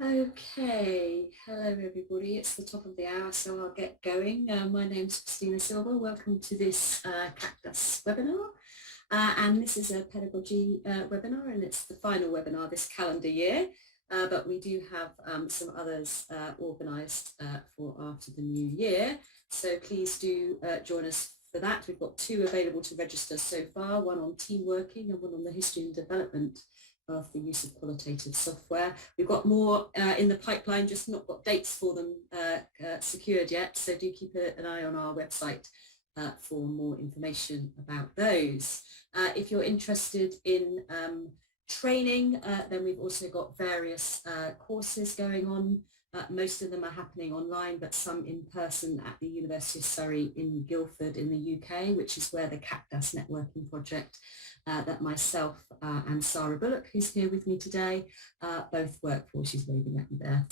Okay, hello everybody. It's the top of the hour, so I'll get going. My name's Christina Silva. Welcome to this CAQDAS webinar. And this is a pedagogy webinar, and it's the final webinar this calendar year. But we do have some others organised for after the new year. So please do join us for that. We've got 2 available to register so far, one on team working and one on the history and development of the use of qualitative software. We've got more in the pipeline, just not got dates for them secured yet, so do keep an eye on our website for more information about those. If you're interested in training, then we've also got various courses going on. Most of them are happening online, but some in person at the University of Surrey in Guildford in the UK, which is where the CAQDAS networking project that myself and Sarah Bullock, who's here with me today, both work for. She's waving at me there.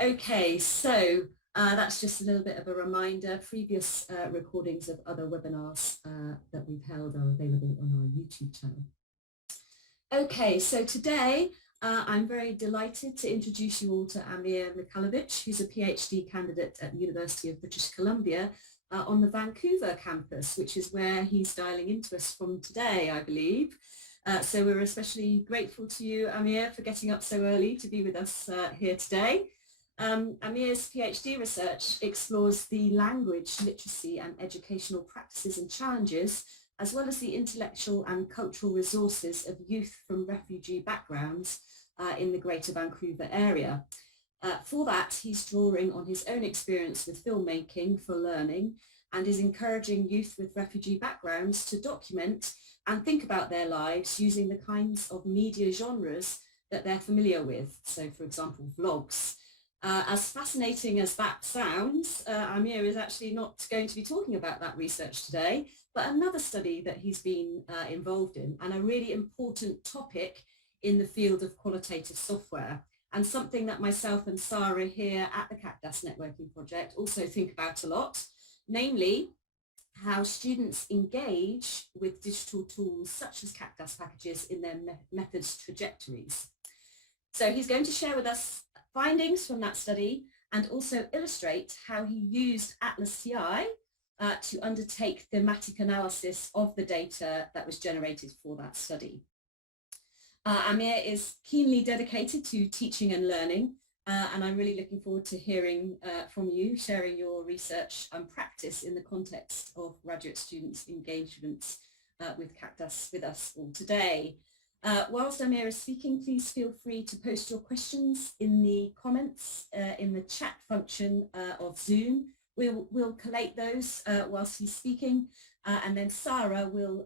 Okay, so that's just a little bit of a reminder. Previous recordings of other webinars that we've held are available on our YouTube channel. Okay, so today I'm very delighted to introduce you all to Amir Michalovich, who's a PhD candidate at the University of British Columbia on the Vancouver campus, which is where he's dialing into us from today, I believe. So we're especially grateful to you, Amir, for getting up so early to be with us here today. Amir's PhD research explores the language, literacy and educational practices and challenges, as well as the intellectual and cultural resources of youth from refugee backgrounds in the Greater Vancouver area. For that, he's drawing on his own experience with filmmaking for learning and is encouraging youth with refugee backgrounds to document and think about their lives using the kinds of media genres that they're familiar with. So, for example, vlogs. As fascinating as that sounds, Amir is actually not going to be talking about that research today, but another study that he's been involved in, and a really important topic in the field of qualitative software, and something that myself and Sarah here at the CAQDAS Networking Project also think about a lot, namely how students engage with digital tools such as CAQDAS packages in their methods trajectories. So he's going to share with us findings from that study and also illustrate how he used ATLAS.ti to undertake thematic analysis of the data that was generated for that study. Amir is keenly dedicated to teaching and learning, and I'm really looking forward to hearing from you, sharing your research and practice in the context of graduate students' engagements with CAQDAS with us all today. Whilst Amir is speaking, please feel free to post your questions in the comments in the chat function of Zoom. We'll collate those whilst he's speaking, and then Sarah will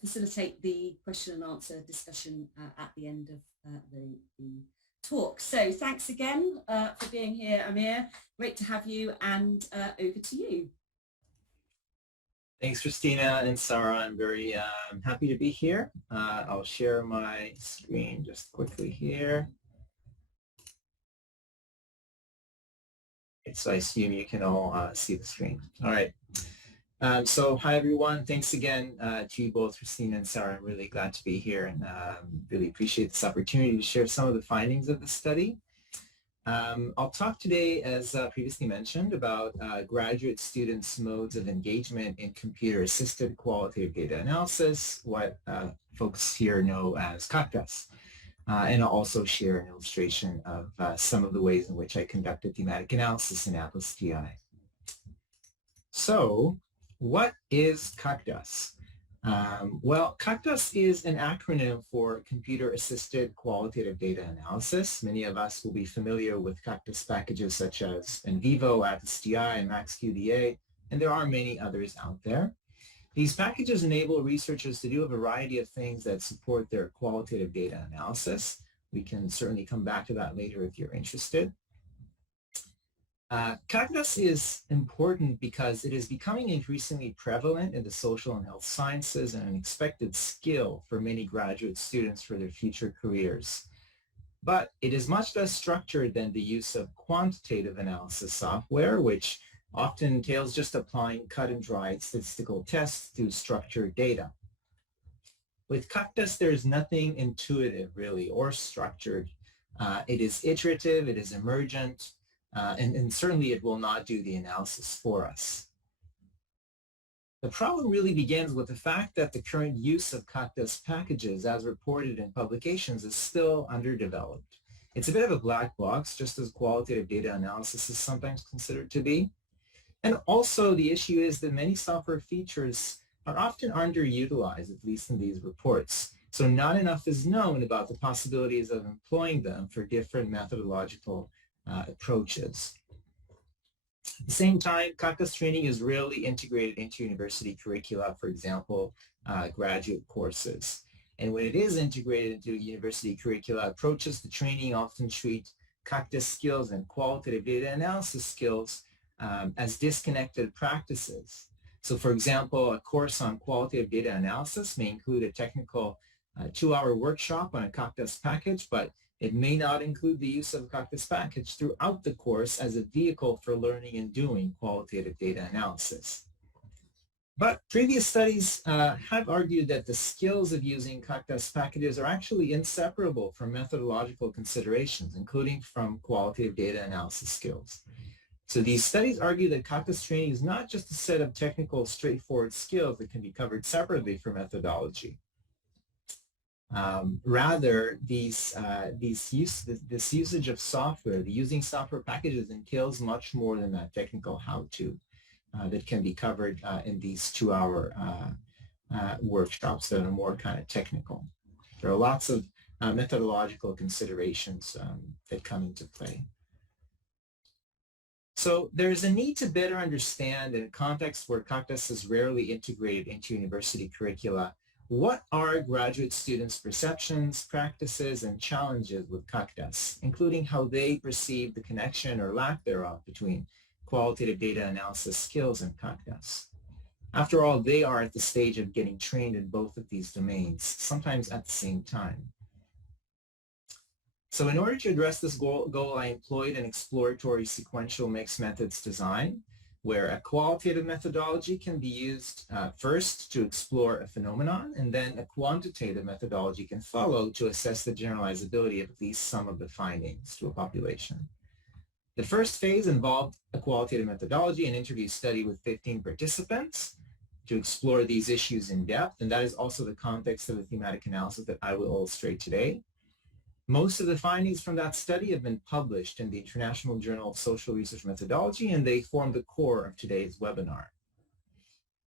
facilitate the question and answer discussion at the end of the talk. So thanks again for being here, Amir. Great to have you, and over to you. Thanks, Christina and Sarah. I'm very happy to be here. I'll share my screen just quickly here. So I assume you can all see the screen. All right. So hi, everyone. Thanks again to you both, Christina and Sarah. I'm really glad to be here and really appreciate this opportunity to share some of the findings of the study. I'll talk today, as previously mentioned, about graduate students' modes of engagement in computer-assisted qualitative data analysis, what folks here know as CAQDAS. And I'll also share an illustration of some of the ways in which I conducted thematic analysis in ATLAS.ti. So, what is CAQDAS? Well, CAQDAS is an acronym for Computer-Assisted Qualitative Data Analysis. Many of us will be familiar with CAQDAS packages such as NVivo, ATLAS.ti, and MaxQDA, and there are many others out there. These packages enable researchers to do a variety of things that support their qualitative data analysis. We can certainly come back to that later if you're interested. CAQDAS is important because it is becoming increasingly prevalent in the social and health sciences and an expected skill for many graduate students for their future careers. But it is much less structured than the use of quantitative analysis software, which often entails just applying cut and dried statistical tests to structured data. With CAQDAS, there is nothing intuitive, really, or structured It is iterative, it is emergent, and certainly it will not do the analysis for us. The problem really begins with the fact that the current use of CAQDAS packages as reported in publications is still underdeveloped. It's a bit of a black box, just as qualitative data analysis is sometimes considered to be. And also the issue is that many software features are often underutilized, at least in these reports. So not enough is known about the possibilities of employing them for different methodological approaches. At the same time, CAQDAS training is rarely integrated into university curricula, for example, graduate courses. And when it is integrated into university curricula approaches, the training often treat CAQDAS skills and qualitative data analysis skills as disconnected practices. So for example, a course on qualitative data analysis may include a technical 2-hour workshop on a CAQDAS package, but it may not include the use of a CAQDAS package throughout the course as a vehicle for learning and doing qualitative data analysis. But previous studies have argued that the skills of using CAQDAS packages are actually inseparable from methodological considerations, including from qualitative data analysis skills. So these studies argue that CAQDAS training is not just a set of technical, straightforward skills that can be covered separately from methodology. Rather, this usage of software, the using software packages entails much more than that technical how-to that can be covered in these 2-hour workshops that are more kind of technical. There are lots of methodological considerations that come into play. So there's a need to better understand, in a context where CAQDAS is rarely integrated into university curricula, what are graduate students' perceptions, practices, and challenges with CAQDAS, including how they perceive the connection or lack thereof between qualitative data analysis skills and CAQDAS. After all, they are at the stage of getting trained in both of these domains, sometimes at the same time. So in order to address this goal, I employed an exploratory sequential mixed methods design, where a qualitative methodology can be used first to explore a phenomenon, and then a quantitative methodology can follow to assess the generalizability of at least some of the findings to a population. The first phase involved a qualitative methodology, an interview study with 15 participants to explore these issues in depth, and that is also the context of the thematic analysis that I will illustrate today. Most of the findings from that study have been published in the International Journal of Social Research Methodology, and they form the core of today's webinar.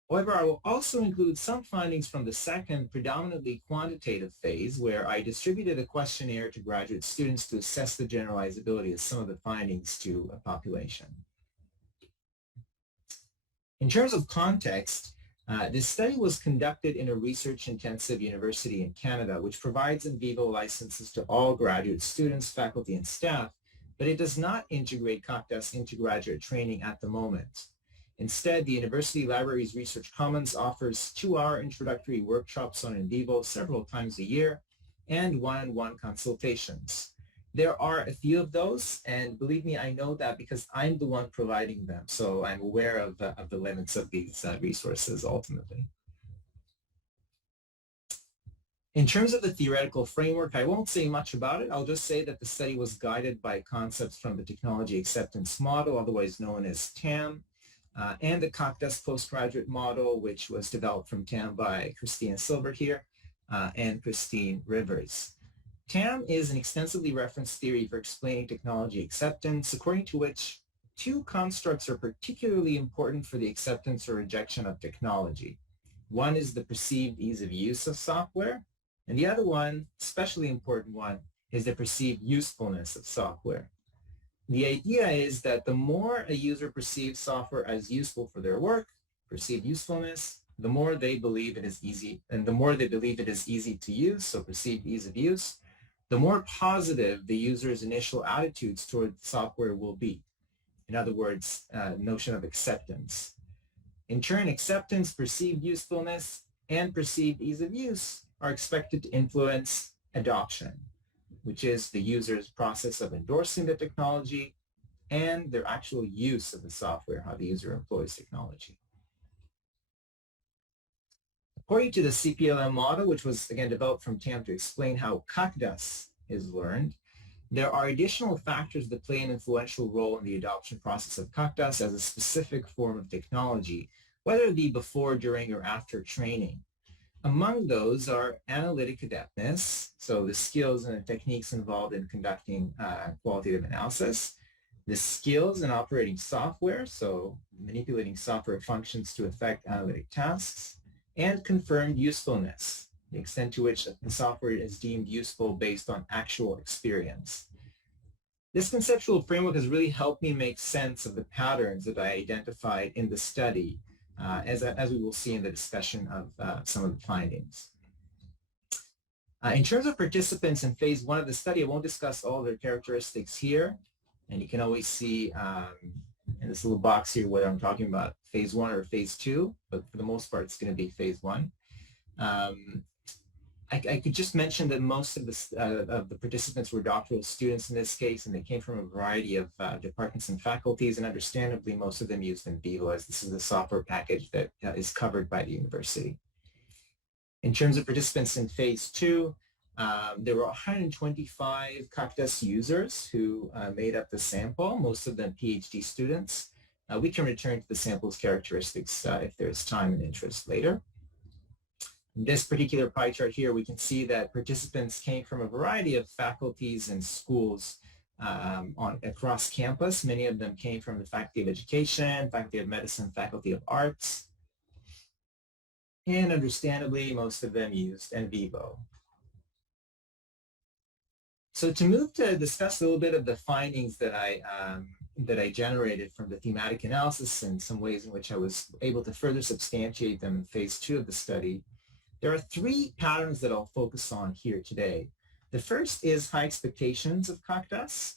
However, I will also include some findings from the second, predominantly quantitative phase, where I distributed a questionnaire to graduate students to assess the generalizability of some of the findings to a population. In terms of context, this study was conducted in a research-intensive university in Canada, which provides in vivo licenses to all graduate students, faculty, and staff, but it does not integrate CAQDAS into graduate training at the moment. Instead, the University Libraries Research Commons offers 2-hour introductory workshops on in vivo several times a year and one-on-one consultations. There are a few of those, and believe me, I know that because I'm the one providing them, so I'm aware of the limits of these resources ultimately. In terms of the theoretical framework, I won't say much about it. I'll just say that the study was guided by concepts from the Technology Acceptance Model, otherwise known as TAM, and the CAQDAS postgraduate model, which was developed from TAM by Christina Silver here and Christine Rivers. TAM is an extensively referenced theory for explaining technology acceptance, according to which two constructs are particularly important for the acceptance or rejection of technology. One is the perceived ease of use of software, and the other one, especially important one, is the perceived usefulness of software. The idea is that the more a user perceives software as useful for their work, perceived usefulness, the more they believe it is easy, and the more they believe it is easy to use, so perceived ease of use, the more positive the user's initial attitudes toward software will be. In other words, notion of acceptance. In turn, acceptance, perceived usefulness, and perceived ease of use are expected to influence adoption, which is the user's process of endorsing the technology and their actual use of the software, how the user employs technology. According to the CPLM model, which was again developed from TAM to explain how CAQDAS is learned, There are additional factors that play an influential role in the adoption process of CAQDAS as a specific form of technology, whether it be before, during, or after training. Among those are analytic adeptness, so the skills and the techniques involved in conducting qualitative analysis, the skills in operating software, so manipulating software functions to effect analytic tasks, and confirmed usefulness, the extent to which the software is deemed useful based on actual experience. This conceptual framework has really helped me make sense of the patterns that I identified in the study, as we will see in the discussion of some of the findings. In terms of participants in phase 1 of the study, I won't discuss all their characteristics here, and you can always see in this little box here whether I'm talking about phase 1 or phase 2, but for the most part it's going to be phase 1. I could just mention that most of the participants were doctoral students in this case, and they came from a variety of departments and faculties, and understandably most of them used in vivo, as this is the software package that is covered by the university. In terms of participants in phase 2, there were 125 CAQDAS users who made up the sample, most of them PhD students. We can return to the sample's characteristics if there's time and interest later. In this particular pie chart here, we can see that participants came from a variety of faculties and schools across campus. Many of them came from the Faculty of Education, Faculty of Medicine, Faculty of Arts, and understandably, most of them used in vivo. So to move to discuss a little bit of the findings that I generated from the thematic analysis and some ways in which I was able to further substantiate them in phase 2 of the study, there are 3 patterns that I'll focus on here today. The first is high expectations of CAQDAS,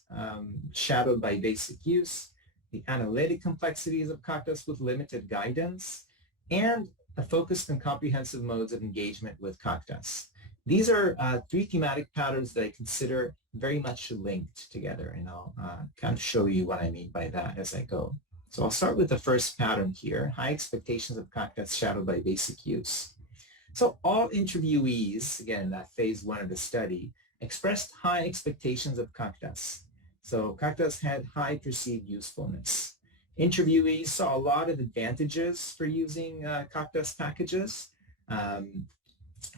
shadowed by basic use, the analytic complexities of CAQDAS with limited guidance, and a focused and comprehensive modes of engagement with CAQDAS. These are 3 thematic patterns that I consider very much linked together, and I'll kind of show you what I mean by that as I go. So I'll start with the first pattern here, high expectations of CAQDAS shadowed by basic use. So all interviewees, again, that phase 1 of the study, expressed high expectations of CAQDAS. So CAQDAS had high perceived usefulness. Interviewees saw a lot of advantages for using CAQDAS packages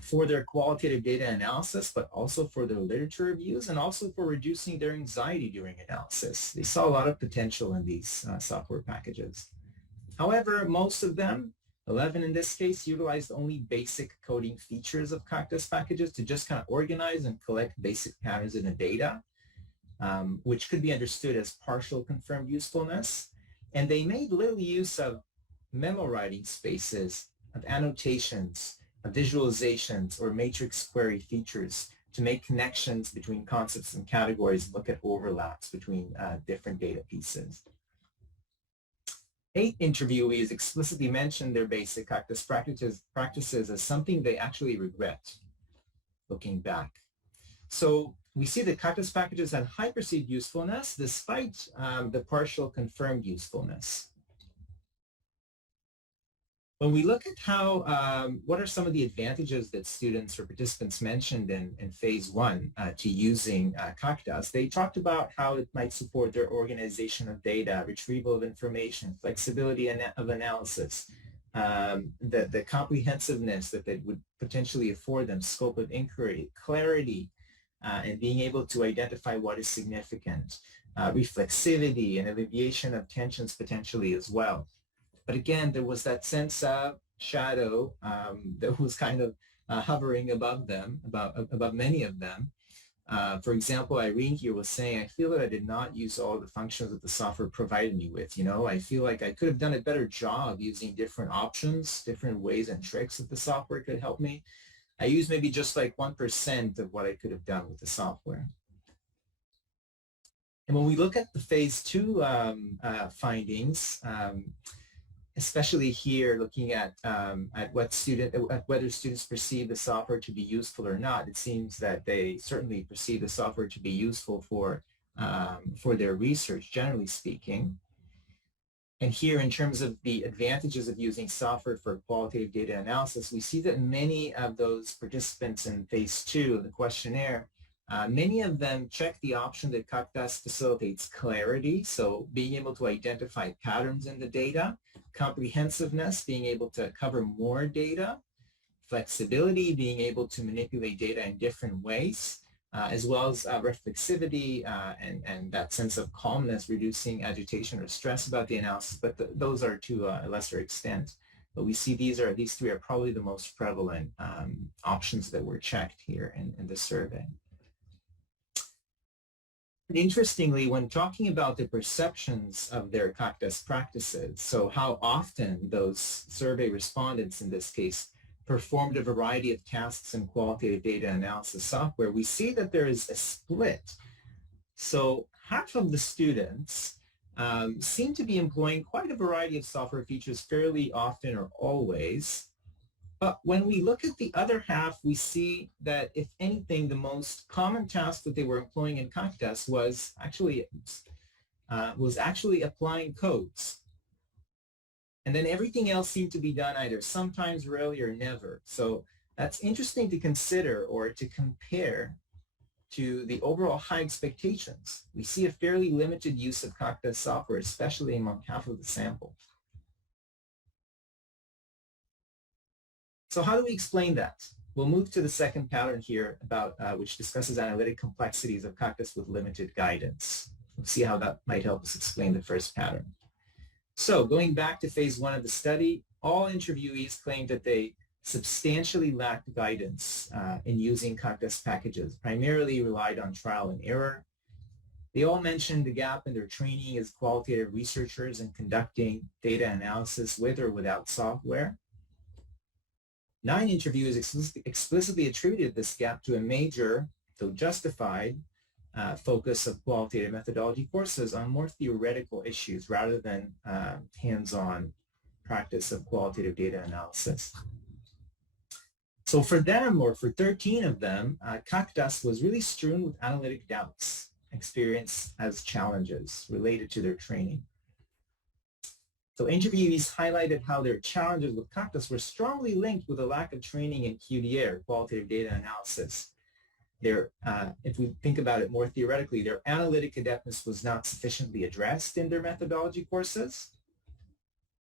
for their qualitative data analysis, but also for their literature reviews and also for reducing their anxiety during analysis. They saw a lot of potential in these software packages. However, most of them, 11 in this case, utilized only basic coding features of CAQDAS packages to just kind of organize and collect basic patterns in the data, which could be understood as partial confirmed usefulness. And they made little use of memo writing spaces, of annotations, of visualizations, or matrix query features to make connections between concepts and categories and look at overlaps between different data pieces. 8 interviewees explicitly mentioned their basic CAQDAS practices as something they actually regret, looking back. So we see that CAQDAS packages had high perceived usefulness despite the partial confirmed usefulness. When we look at how, what are some of the advantages that students or participants mentioned in phase 1 to using CAQDAS, they talked about how it might support their organization of data, retrieval of information, flexibility of analysis, the comprehensiveness that it would potentially afford them, scope of inquiry, clarity, and being able to identify what is significant, reflexivity and alleviation of tensions potentially as well. But again, there was that sense of shadow that was kind of hovering above them, above many of them. For example, Irene here was saying, I feel that I did not use all the functions that the software provided me with. You know, I feel like I could have done a better job using different options, different ways and tricks that the software could help me. I used maybe just like 1% of what I could have done with the software. And when we look at the phase 2 findings, especially here looking at whether students perceive the software to be useful or not, it seems that they certainly perceive the software to be useful for their research, generally speaking. And here, in terms of the advantages of using software for qualitative data analysis, we see that many of those participants in phase 2 of the questionnaire Many of them check the option that CAQDAS facilitates clarity, so being able to identify patterns in the data, comprehensiveness, being able to cover more data, flexibility, being able to manipulate data in different ways, as well as reflexivity and that sense of calmness, reducing agitation or stress about the analysis, but those are to a lesser extent. But we see these three are probably the most prevalent options that were checked here in the survey. And interestingly, when talking about the perceptions of their CAQDAS practices, so how often those survey respondents in this case performed a variety of tasks in qualitative data analysis software, we see that there is a split. So half of the students seem to be employing quite a variety of software features fairly often or always. But when we look at the other half, we see that, if anything, the most common task that they were employing in CAQDAS was actually applying codes. And then everything else seemed to be done either sometimes, rarely, or never. So that's interesting to consider or to compare to the overall high expectations. We see a fairly limited use of CAQDAS software, especially among half of the sample. So how do we explain that? We'll move to the second pattern here about which discusses analytic complexities of CAQDAS with limited guidance. We'll see how that might help us explain the first pattern. So going back to phase 1 of the study, all interviewees claimed that they substantially lacked guidance in using CAQDAS packages, primarily relied on trial and error. They all mentioned the gap in their training as qualitative researchers in conducting data analysis with or without software. 9 interviewers explicitly attributed this gap to a major, though justified, focus of qualitative methodology courses on more theoretical issues rather than hands-on practice of qualitative data analysis. So for them, or for 13 of them, CAQDAS was really strewn with analytic doubts experienced as challenges related to their training. So interviewees highlighted how their challenges with CAQDAS were strongly linked with a lack of training in QDA, or qualitative data analysis. If we think about it more theoretically, their analytic adeptness was not sufficiently addressed in their methodology courses,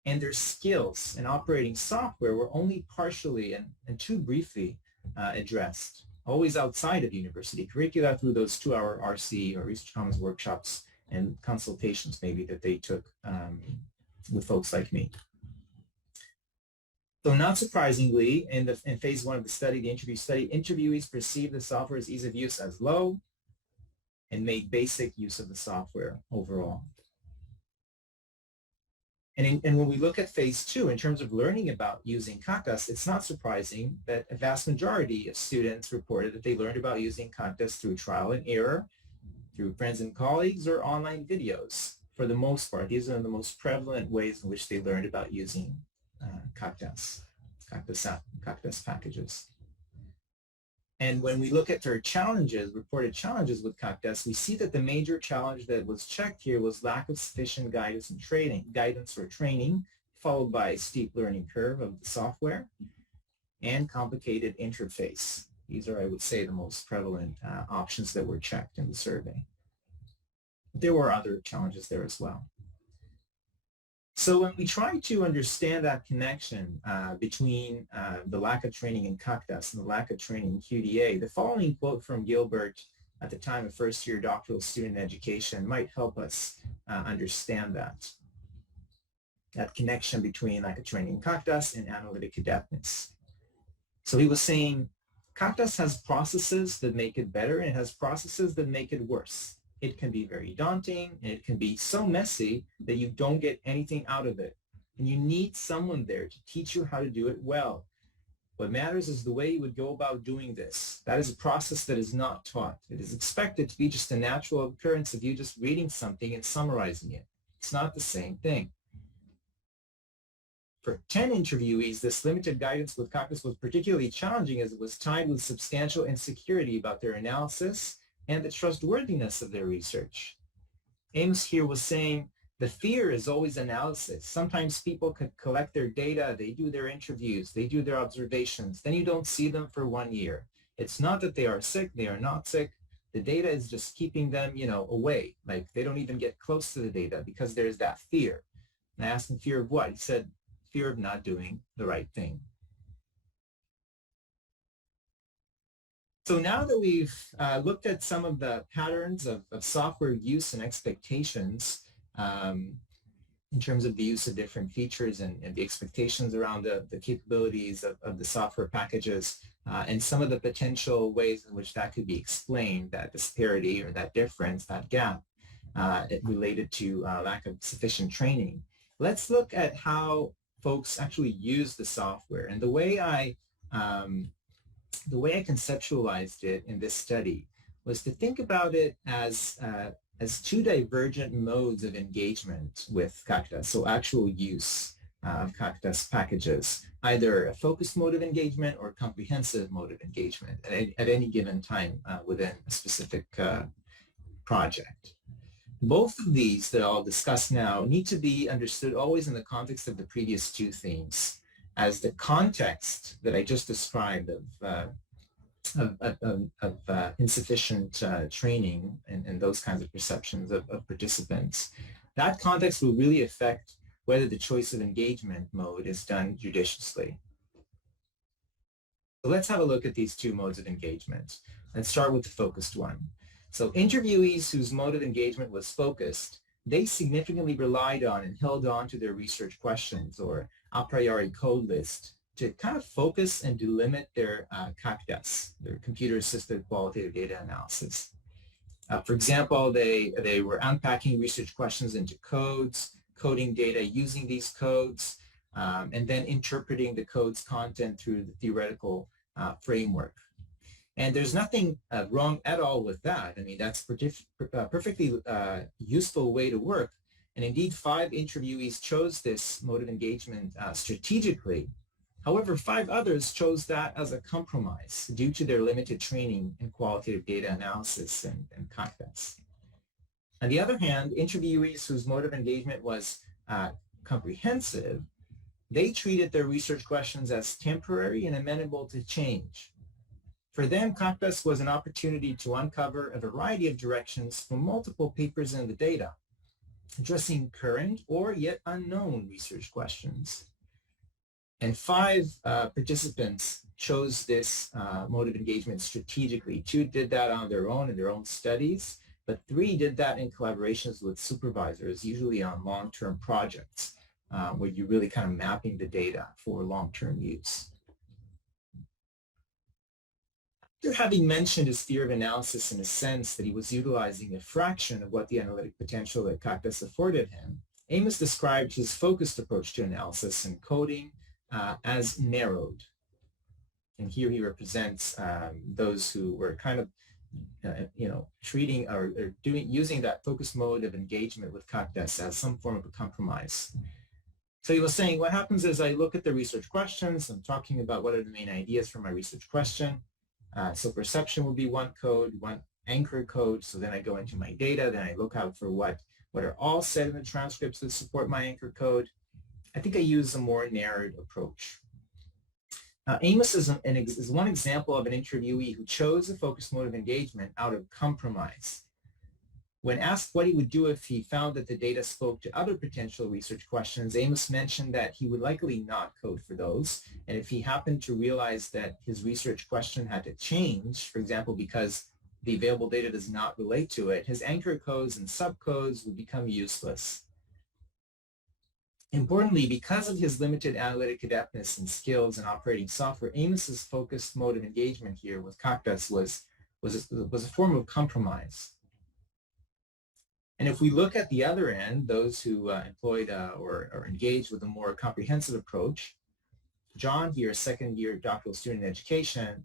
and their skills in operating software were only partially and too briefly addressed, always outside of university curricula through those 2-hour RC or Research Commons workshops and consultations maybe that they took with folks like me. So not surprisingly, in phase 1 of the study, the interview study, interviewees perceived the software's ease of use as low and made basic use of the software overall. And when we look at phase 2, in terms of learning about using CAQDAS, it's not surprising that a vast majority of students reported that they learned about using CAQDAS through trial and error, through friends and colleagues, or online videos. For the most part, these are the most prevalent ways in which they learned about using CAQDAS packages. And when we look at their challenges, reported challenges with CAQDAS, we see that the major challenge that was checked here was lack of sufficient guidance or training, followed by a steep learning curve of the software, and complicated interface. These are, I would say, the most prevalent options that were checked in the survey. There were other challenges there as well. So when we try to understand that connection between the lack of training in CAQDAS and the lack of training in QDA, the following quote from Gilbert at the time of first-year doctoral student education might help us understand that connection between lack of training in CAQDAS and analytic adeptness. So he was saying, CAQDAS has processes that make it better, and it has processes that make it worse. It can be very daunting, and it can be so messy that you don't get anything out of it. And you need someone there to teach you how to do it well. What matters is the way you would go about doing this. That is a process that is not taught. It is expected to be just a natural occurrence of you just reading something and summarizing it. It's not the same thing. For 10 interviewees, this limited guidance with CAQDAS was particularly challenging as it was tied with substantial insecurity about their analysis and the trustworthiness of their research. Ames here was saying, the fear is always analysis. Sometimes people could collect their data, they do their interviews, they do their observations, then you don't see them for 1 year. It's not that they are sick, they are not sick. the data is just keeping them, away. Like they don't even get close to the data because there's that fear. And I asked him, fear of what? He said, fear of not doing the right thing. So now that we've looked at some of the patterns of software use and expectations in terms of the use of different features and the expectations around the capabilities of the software packages and some of the potential ways in which that could be explained, that disparity or that difference, that gap related to lack of sufficient training. Let's look at how folks actually use the software. And the way I conceptualized it in this study was to think about it as two divergent modes of engagement with CAQDAS, so actual use of CAQDAS packages, either a focused mode of engagement or comprehensive mode of engagement at any given time within a specific project. Both of these that I'll discuss now need to be understood always in the context of the previous two themes, as the context that I just described of insufficient training and those kinds of perceptions of participants, that context will really affect whether the choice of engagement mode is done judiciously. So let's have a look at these two modes of engagement. Let's start with the focused one. So interviewees whose mode of engagement was focused, they significantly relied on and held on to their research questions or a priori code list to kind of focus and delimit their CAQDAS, their computer-assisted qualitative data analysis. For example, they were unpacking research questions into codes, coding data using these codes, and then interpreting the code's content through the theoretical framework. And there's nothing wrong at all with that. I mean, that's a perfectly useful way to work. And indeed, 5 interviewees chose this mode of engagement strategically. However, 5 others chose that as a compromise due to their limited training in qualitative data analysis and CAQDAS. On the other hand, interviewees whose mode of engagement was comprehensive, they treated their research questions as temporary and amenable to change. For them, CAQDAS was an opportunity to uncover a variety of directions from multiple papers in the data, addressing current or yet unknown research questions. And 5 participants chose this mode of engagement strategically. 2 did that on their own in their own studies, but 3 did that in collaborations with supervisors, usually on long-term projects, where you're really kind of mapping the data for long-term use. After having mentioned his theory of analysis in a sense that he was utilizing a fraction of what the analytic potential that CAQDAS afforded him, Amos described his focused approach to analysis and coding as narrowed. And here he represents those who were kind of, treating or using that focused mode of engagement with CAQDAS as some form of a compromise. So he was saying, what happens is I look at the research questions. I'm talking about what are the main ideas for my research question. So perception will be one code, one anchor code. So then I go into my data. Then I look out for what are all said in the transcripts that support my anchor code. I think I use a more narrowed approach. Amos is one example of an interviewee who chose a focused mode of engagement out of compromise. When asked what he would do if he found that the data spoke to other potential research questions, Amos mentioned that he would likely not code for those. And if he happened to realize that his research question had to change, for example, because the available data does not relate to it, his anchor codes and subcodes would become useless. Importantly, because of his limited analytic adeptness and skills in operating software, Amos's focused mode of engagement here with CAQDAS was a form of compromise. And if we look at the other end, those who employed or engaged with a more comprehensive approach, John here, second-year doctoral student in education,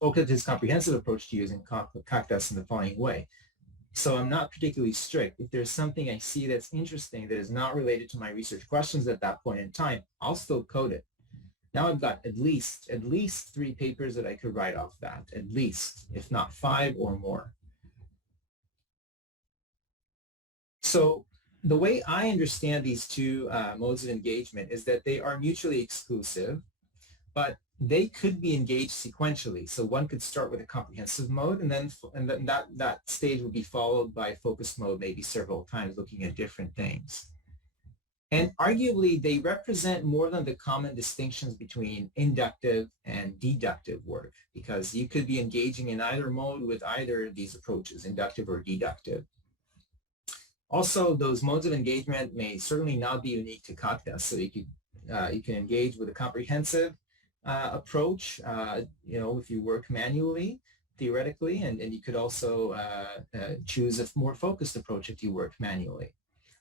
focused his comprehensive approach to using CAQDAS in the following way. So I'm not particularly strict. If there's something I see that's interesting that is not related to my research questions at that point in time, I'll still code it. Now I've got at least 3 papers that I could write off that, at least, if not 5 or more. So the way I understand these two modes of engagement is that they are mutually exclusive, but they could be engaged sequentially. So one could start with a comprehensive mode, and then that stage would be followed by a focused mode, maybe several times, looking at different things. And arguably, they represent more than the common distinctions between inductive and deductive work, because you could be engaging in either mode with either of these approaches, inductive or deductive. Also, those modes of engagement may certainly not be unique to CAQDAS. So you can engage with a comprehensive approach, if you work manually, theoretically, and you could also choose a more focused approach if you work manually.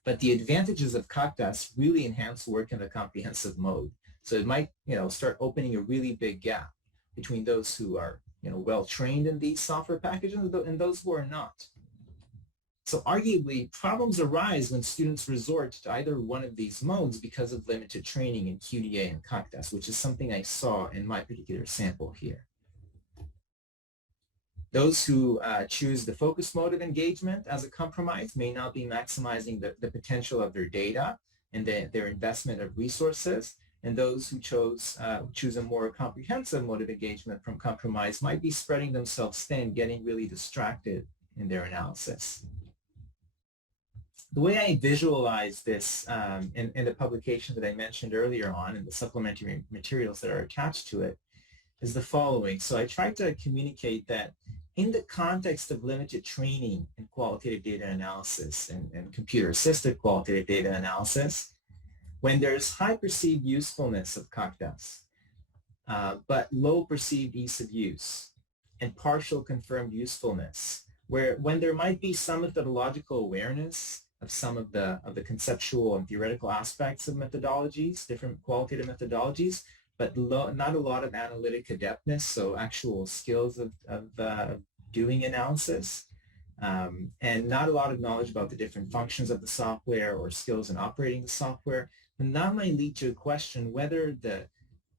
But the advantages of CAQDAS really enhance work in the comprehensive mode. So it might, start opening a really big gap between those who are, well trained in these software packages and those who are not. So arguably, problems arise when students resort to either one of these modes because of limited training in QDA and CAQDAS, which is something I saw in my particular sample here. Those who choose the focus mode of engagement as a compromise may not be maximizing the potential of their data and their investment of resources. And those who choose a more comprehensive mode of engagement from compromise might be spreading themselves thin, getting really distracted in their analysis. The way I visualize this in the publication that I mentioned earlier on and the supplementary materials that are attached to it is the following. So I tried to communicate that in the context of limited training in qualitative data analysis and computer-assisted qualitative data analysis, when there's high perceived usefulness of CAQDAS, but low perceived ease of use and partial confirmed usefulness, when there might be some methodological awareness of some of the conceptual and theoretical aspects of methodologies, different qualitative methodologies, but not a lot of analytic adeptness, so actual skills of doing analysis, and not a lot of knowledge about the different functions of the software or skills in operating the software. And that might lead to a question whether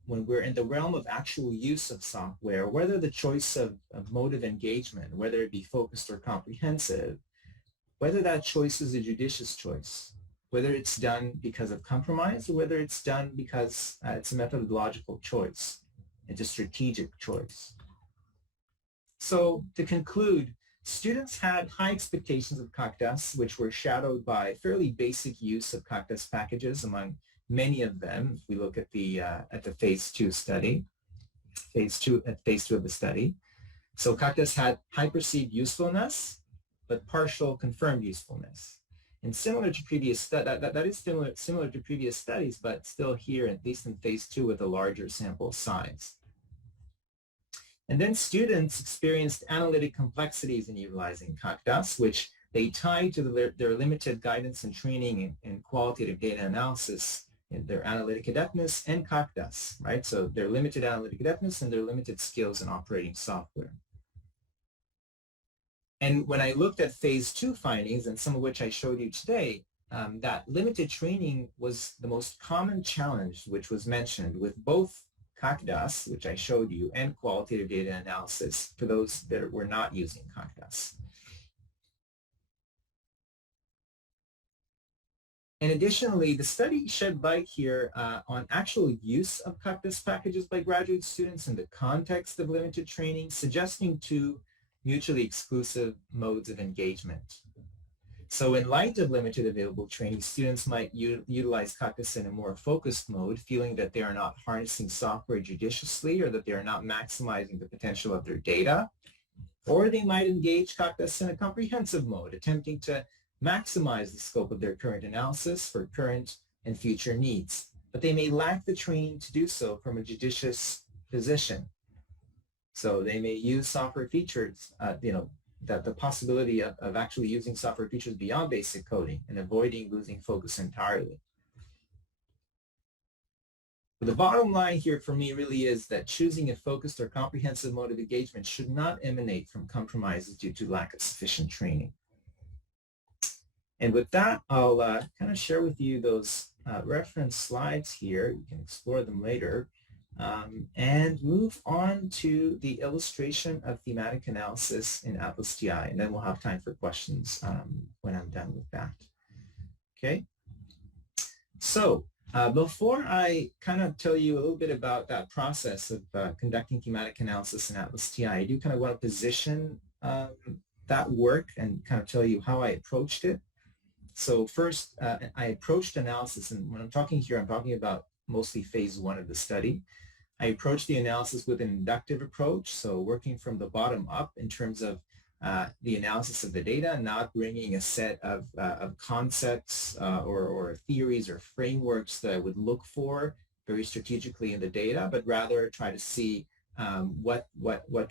when we're in the realm of actual use of software, whether the choice of mode of engagement, whether it be focused or comprehensive, whether that choice is a judicious choice, whether it's done because of compromise or whether it's done because it's a methodological choice. It's a strategic choice. So to conclude, students had high expectations of CAQDAS, which were shadowed by fairly basic use of CAQDAS packages among many of them. If we look at the phase 2 study, phase 2 of the study. So CAQDAS had high perceived usefulness, but partial confirmed usefulness. And similar to previous that is similar to previous studies, but still here, at least in phase 2, with a larger sample size. And then students experienced analytic complexities in utilizing CAQDAS, which they tied to their limited guidance and training in qualitative data analysis, in their analytic adeptness and CAQDAS, right? So their limited analytic adeptness and their limited skills in operating software. And when I looked at phase 2 findings, and some of which I showed you today, that limited training was the most common challenge which was mentioned with both CAQDAS, which I showed you, and qualitative data analysis for those that were not using CAQDAS. And additionally, the study shed light here on actual use of CAQDAS packages by graduate students in the context of limited training, suggesting two mutually exclusive modes of engagement. So in light of limited available training, students might utilize CAQDAS in a more focused mode, feeling that they are not harnessing software judiciously or that they are not maximizing the potential of their data. Or they might engage CAQDAS in a comprehensive mode, attempting to maximize the scope of their current analysis for current and future needs. But they may lack the training to do so from a judicious position. So they may use software features, the possibility of actually using software features beyond basic coding and avoiding losing focus entirely. But the bottom line here for me really is that choosing a focused or comprehensive mode of engagement should not emanate from compromises due to lack of sufficient training. And with that, I'll kind of share with you those reference slides here. You can explore them later. And move on to the illustration of thematic analysis in ATLAS.ti, and then we'll have time for questions when I'm done with that. Okay, so Before I kind of tell you a little bit about that process of conducting thematic analysis in ATLAS.ti, I do kind of want to position that work and kind of tell you how I approached it. So first, I approached analysis, and when I'm talking here, I'm talking about mostly phase 1 of the study. I approached the analysis with an inductive approach, so working from the bottom up in terms of the analysis of the data, not bringing a set of concepts or theories or frameworks that I would look for very strategically in the data, but rather try to see what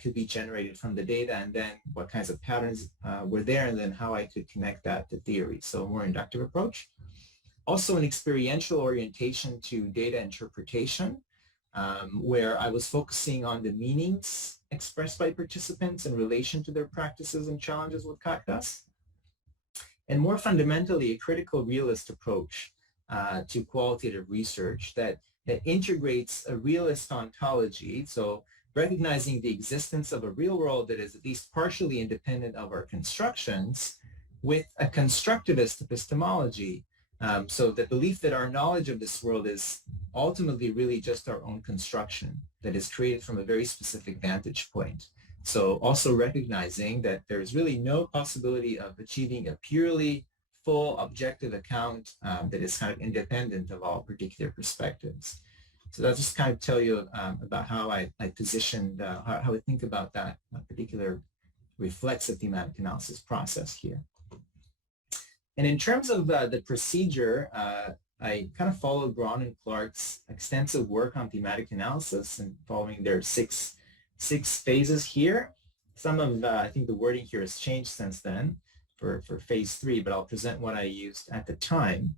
could be generated from the data, and then what kinds of patterns were there, and then how I could connect that to theory. So a more inductive approach. Also an experiential orientation to data interpretation, where I was focusing on the meanings expressed by participants in relation to their practices and challenges with CAQDAS. And more fundamentally, a critical realist approach to qualitative research that integrates a realist ontology, so recognizing the existence of a real world that is at least partially independent of our constructions, with a constructivist epistemology. So the belief that our knowledge of this world is ultimately really just our own construction that is created from a very specific vantage point. So also recognizing that there's really no possibility of achieving a purely full objective account that is kind of independent of all particular perspectives. So that's just kind of tell you about how I positioned, how I think about that particular reflexive thematic analysis process here. And in terms of the procedure, I kind of followed Braun and Clark's extensive work on thematic analysis and following their six phases here. Some of, I think the wording here has changed since then for phase 3, but I'll present what I used at the time.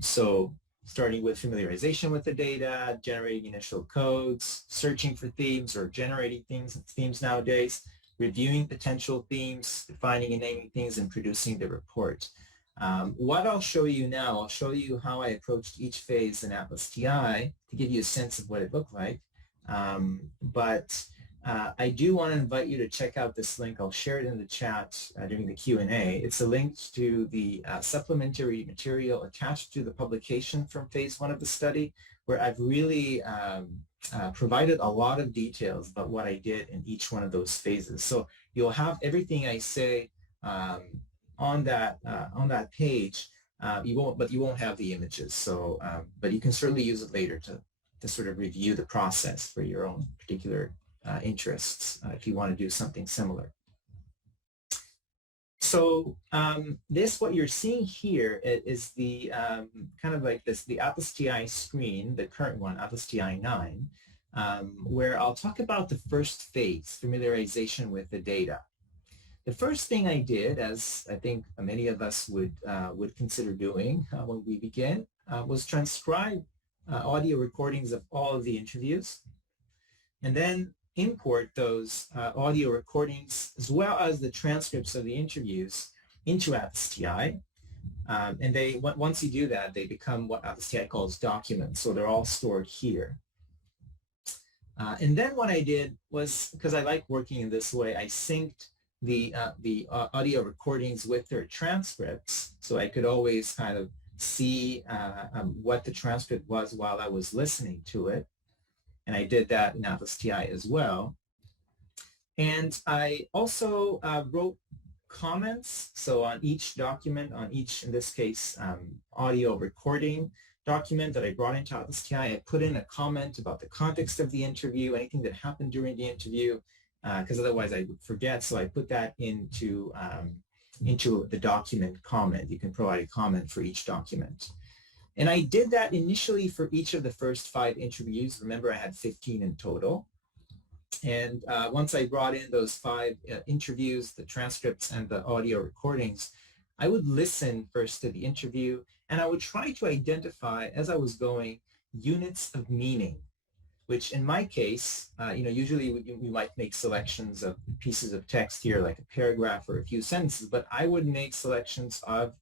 So starting with familiarization with the data, generating initial codes, searching for themes or generating themes nowadays, reviewing potential themes, defining and naming things, and producing the report. What I'll show you now, I'll show you how I approached each phase in ATLAS.ti to give you a sense of what it looked like. I do want to invite you to check out this link. I'll share it in the chat during the Q&A. It's a link to the supplementary material attached to the publication from phase 1 of the study, where I've really provided a lot of details about what I did in each one of those phases. So you'll have everything I say on that page. You won't have the images. So, but you can certainly use it later to sort of review the process for your own particular interests if you want to do something similar. So what you're seeing here is the kind of like this, the ATLAS.ti screen, the current one, ATLAS.ti 9, where I'll talk about the first phase, familiarization with the data. The first thing I did, as I think many of us would consider doing when we begin, was transcribe audio recordings of all of the interviews, and then import those audio recordings as well as the transcripts of the interviews into ATLAS.ti. And once you do that, they become what ATLAS.ti calls documents. So they're all stored here. And then what I did was, because I like working in this way, I synced the audio recordings with their transcripts, so I could always kind of see what the transcript was while I was listening to it. And I did that in ATLAS.ti as well. And I also wrote comments. So on each document, on each, in this case, audio recording document that I brought into ATLAS.ti, I put in a comment about the context of the interview, anything that happened during the interview, because otherwise I would forget. So I put that into the document comment. You can provide a comment for each document. And I did that initially for each of the first 5 interviews. Remember, I had 15 in total. And once I brought in those 5 interviews, the transcripts and the audio recordings, I would listen first to the interview, and I would try to identify, as I was going, units of meaning, which in my case, usually we might make selections of pieces of text here, like a paragraph or a few sentences, but I would make selections of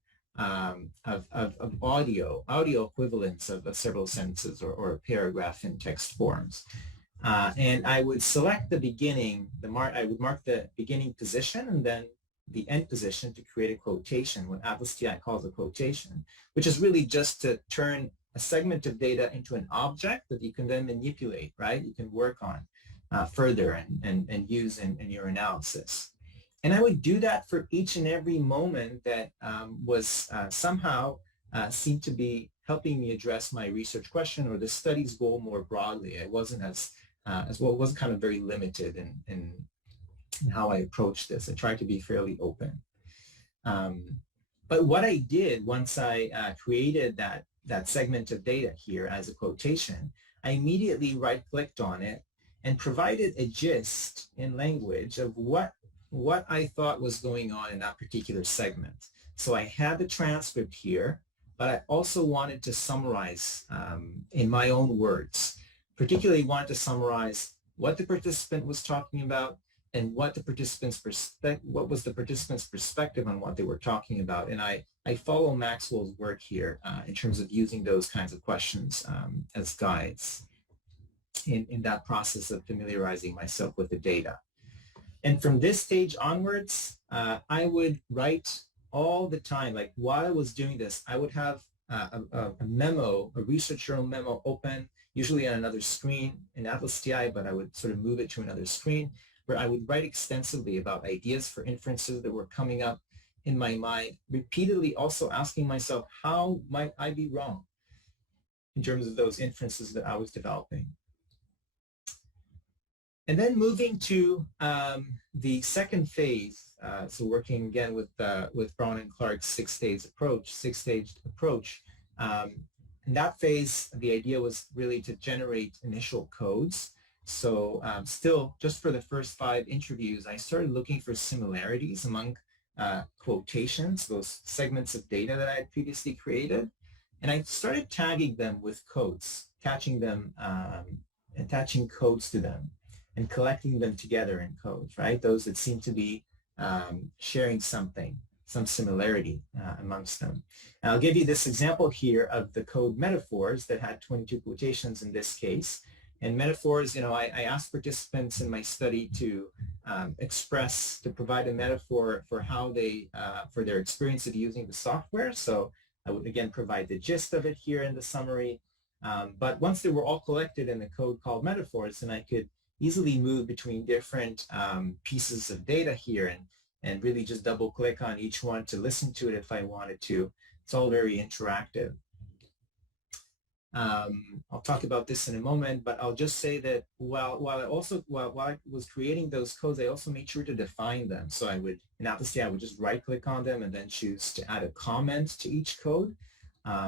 audio equivalents of several sentences or a paragraph in text forms. And I would select the beginning, I would mark the beginning position and then the end position to create a quotation, what ATLAS.ti calls a quotation, which is really just to turn a segment of data into an object that you can then manipulate, right? You can work on further and use in your analysis. And I would do that for each and every moment that was somehow seemed to be helping me address my research question or the study's goal more broadly. It wasn't as well, it wasn't kind of very limited in how I approached this. I tried to be fairly open. But what I did once I created that segment of data here as a quotation, I immediately right-clicked on it and provided a gist in language of what I thought was going on in that particular segment. So I had the transcript here, but I also wanted to summarize in my own words, particularly wanted to summarize what the participant was talking about and what the participant's what was the participant's perspective on what they were talking about. And I follow Maxwell's work here in terms of using those kinds of questions as guides in that process of familiarizing myself with the data. And from this stage onwards, I would write all the time. Like while I was doing this, I would have a memo, a research journal memo open, usually on another screen in ATLAS.ti, but I would sort of move it to another screen where I would write extensively about ideas for inferences that were coming up in my mind, repeatedly also asking myself, how might I be wrong in terms of those inferences that I was developing? And then moving to the second phase, so working again with Brown and Clark's six-stage approach. In that phase, the idea was really to generate initial codes. So still, just for the first 5 interviews, I started looking for similarities among quotations, those segments of data that I had previously created. And I started tagging them with codes, attaching codes to them, and collecting them together in codes, right? Those that seem to be sharing some similarity amongst them. And I'll give you this example here of the code metaphors that had 22 quotations in this case. And metaphors, I asked participants in my study to provide a metaphor for how for their experience of using the software. So I would again provide the gist of it here in the summary. But once they were all collected in the code called metaphors, then I could easily move between different pieces of data here and really just double click on each one to listen to it if I wanted to. It's all very interactive. I'll talk about this in a moment, but I'll just say that while I was creating those codes, I also made sure to define them. So I would, in ATLAS.ti, I would just right click on them and then choose to add a comment to each code,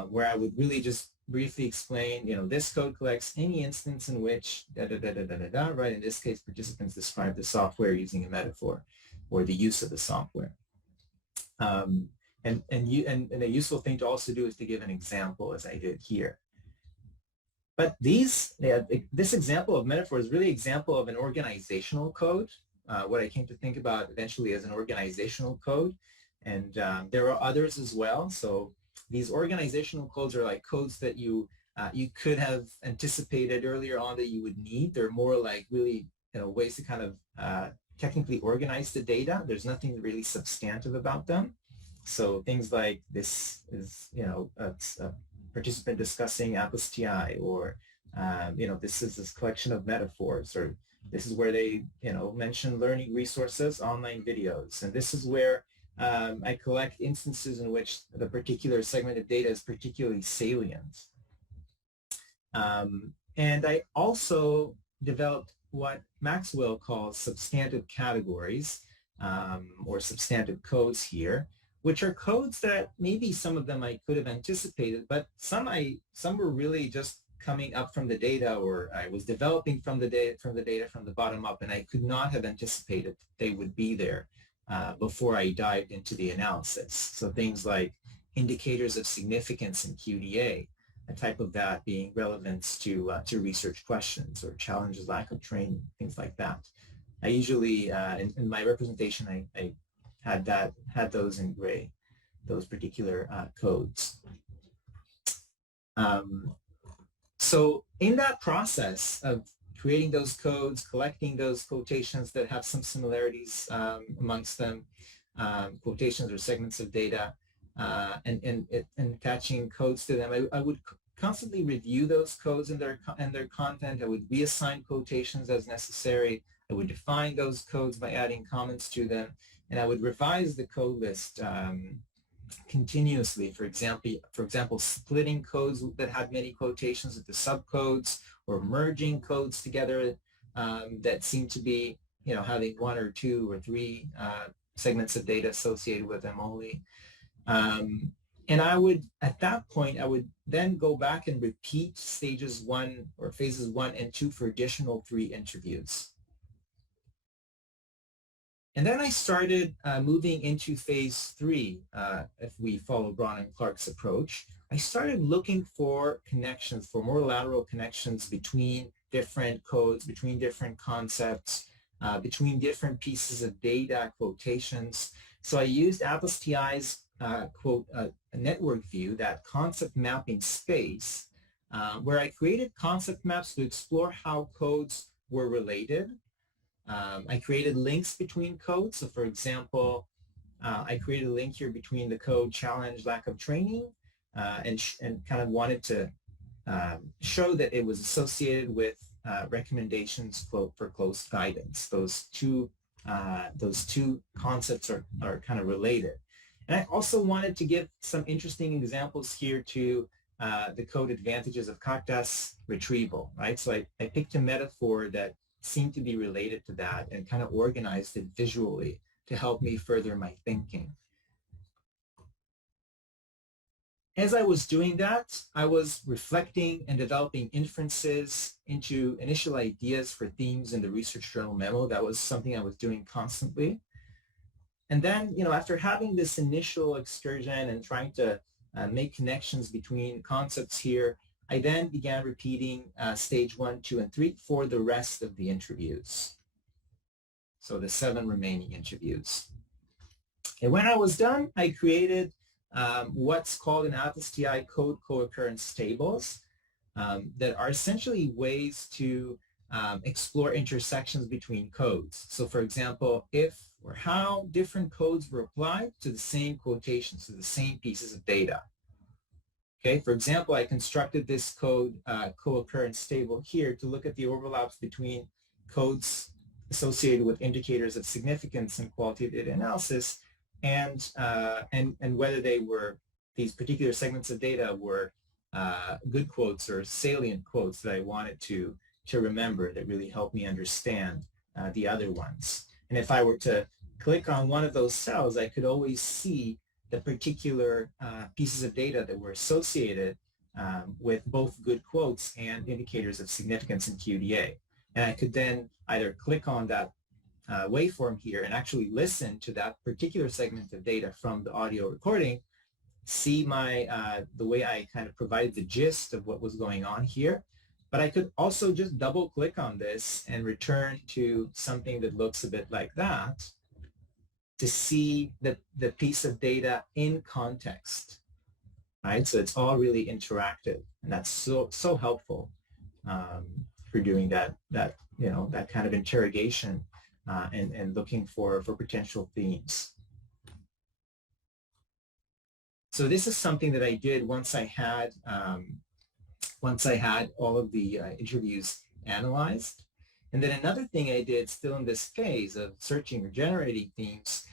where I would really just briefly explain, this code collects any instance in which right? In this case, participants describe the software using a metaphor or the use of the software. And a useful thing to also do is to give an example, as I did here. But this example of metaphor is really an example of an organizational code, what I came to think about eventually as an organizational code. And there are others as well. So these organizational codes are like codes that you could have anticipated earlier on that you would need. They're more like really ways to kind of technically organize the data. There's nothing really substantive about them. So things like this is, a participant discussing ATLAS.ti, or this is this collection of metaphors, or this is where they mention learning resources, online videos, and this is where I collect instances in which the particular segment of data is particularly salient. And I also developed what Maxwell calls substantive categories, or substantive codes here, which are codes that maybe some of them I could have anticipated, but some were really just coming up from the data, or I was developing from the data from the bottom up, and I could not have anticipated they would be there before I dived into the analysis. So things like indicators of significance in QDA, a type of that being relevance to research questions or challenges, lack of training, things like that. I usually, in my representation, I had those in gray, those particular codes. So in that process of creating those codes, collecting those quotations that have some similarities amongst them, quotations or segments of data, and attaching codes to them, I would constantly review those codes and their content. I would reassign quotations as necessary. I would define those codes by adding comments to them, and I would revise the code list continuously. For example, splitting codes that had many quotations into subcodes, or merging codes together that seem to be, having one or two or three segments of data associated with them only. And at that point, I would then go back and repeat stages 1 or phases 1 and 2 for additional 3 interviews. And then I started moving into phase 3, if we follow Braun and Clark's approach. I started looking for connections, for more lateral connections between different codes, between different concepts, between different pieces of data, quotations. So I used ATLAS.ti's network view, that concept mapping space, where I created concept maps to explore how codes were related. I created links between codes. So for example, I created a link here between the code challenge lack of training and kind of wanted to show that it was associated with recommendations for close guidance. Those two concepts are kind of related. And I also wanted to give some interesting examples here to the code advantages of CAQDAS retrieval, right? So I picked a metaphor that seemed to be related to that and kind of organized it visually to help me further my thinking. As I was doing that, I was reflecting and developing inferences into initial ideas for themes in the research journal memo. That was something I was doing constantly. And then, after having this initial excursion and trying to make connections between concepts here, I then began repeating stage 1, 2, and 3 for the rest of the interviews. So the 7 remaining interviews. And when I was done, I created what's called in ATLAS.ti code co-occurrence tables that are essentially ways to explore intersections between codes. So for example, if or how different codes were applied to the same quotations, to the same pieces of data. Okay, for example, I constructed this code co-occurrence table here to look at the overlaps between codes associated with indicators of significance in qualitative data analysis and whether these particular segments of data were good quotes or salient quotes that I wanted to remember that really helped me understand the other ones. And if I were to click on one of those cells, I could always see the particular pieces of data that were associated with both good quotes and indicators of significance in QDA. And I could then either click on that waveform here and actually listen to that particular segment of data from the audio recording, see the way I kind of provided the gist of what was going on here. But I could also just double click on this and return to something that looks a bit like that to see the piece of data in context, right? So it's all really interactive, and that's so helpful for doing that kind of interrogation and looking for potential themes. So this is something that I did once I had all of the interviews analyzed. And then another thing I did still in this phase of searching or generating themes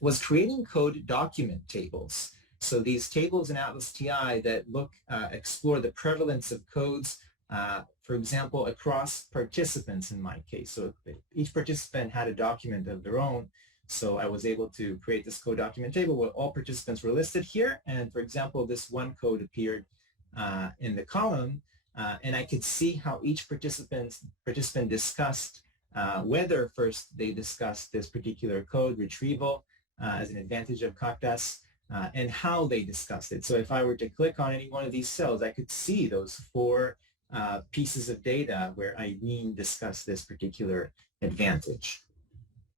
was creating code document tables. So these tables in ATLAS.ti that explore the prevalence of codes, for example, across participants in my case. So each participant had a document of their own. So I was able to create this code document table where all participants were listed here. And for example, this one code appeared in the column, and I could see how each participant discussed whether first they discussed this particular code retrieval as an advantage of CAQDAS and how they discussed it. So if I were to click on any one of these cells, I could see those 4 pieces of data where Irene discussed this particular advantage,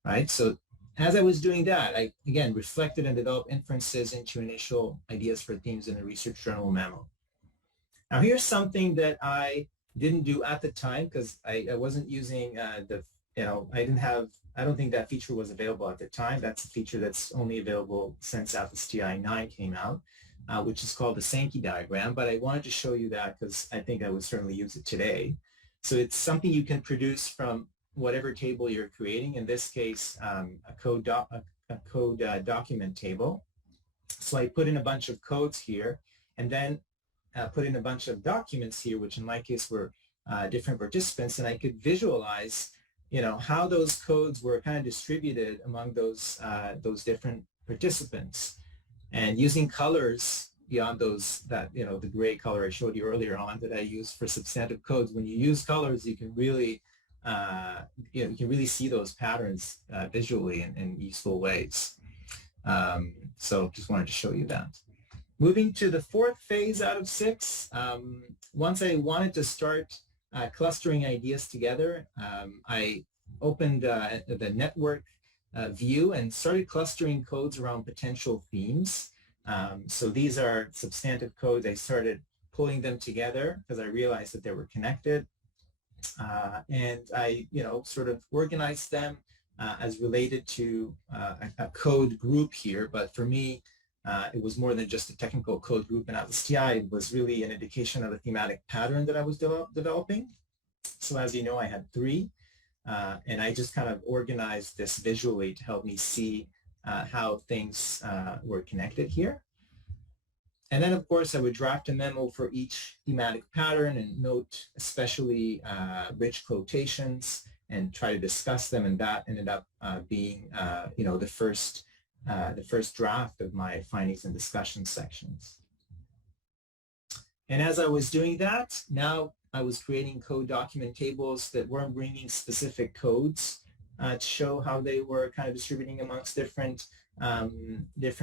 right? So as I was doing that, I, again, reflected and developed inferences into initial ideas for themes in the research journal memo. Now here's something that I didn't do at the time because I wasn't using I don't think that feature was available at the time. That's a feature that's only available since ATLAS.ti 9 came out. which is called the Sankey Diagram, but I wanted to show you that because I think I would certainly use it today. So it's something you can produce from whatever table you're creating, in this case, a code document table. So I put in a bunch of codes here, and then put in a bunch of documents here, which in my case were different participants, and I could visualize, how those codes were kind of distributed among those different participants. And using colors beyond those the gray color I showed you earlier on that I use for substantive codes, when you use colors, you can really, you can really see those patterns visually in useful ways. So just wanted to show you that. Moving to the fourth phase out of 6, once I wanted to start clustering ideas together, I opened the network view and started clustering codes around potential themes. So these are substantive codes. I started pulling them together because I realized that they were connected. And I, sort of organized them as related to a code group here. But for me, it was more than just a technical code group in ATLAS.ti. It was really an indication of a thematic pattern that I was developing. So as you know, I had 3. And I just kind of organized this visually to help me see how things were connected here. And then, of course, I would draft a memo for each thematic pattern and note especially rich quotations and try to discuss them. And that ended up being, the first draft of my findings and discussion sections. And as I was doing that, now I was creating code document tables that weren't bringing specific codes to show how they were kind of distributing amongst different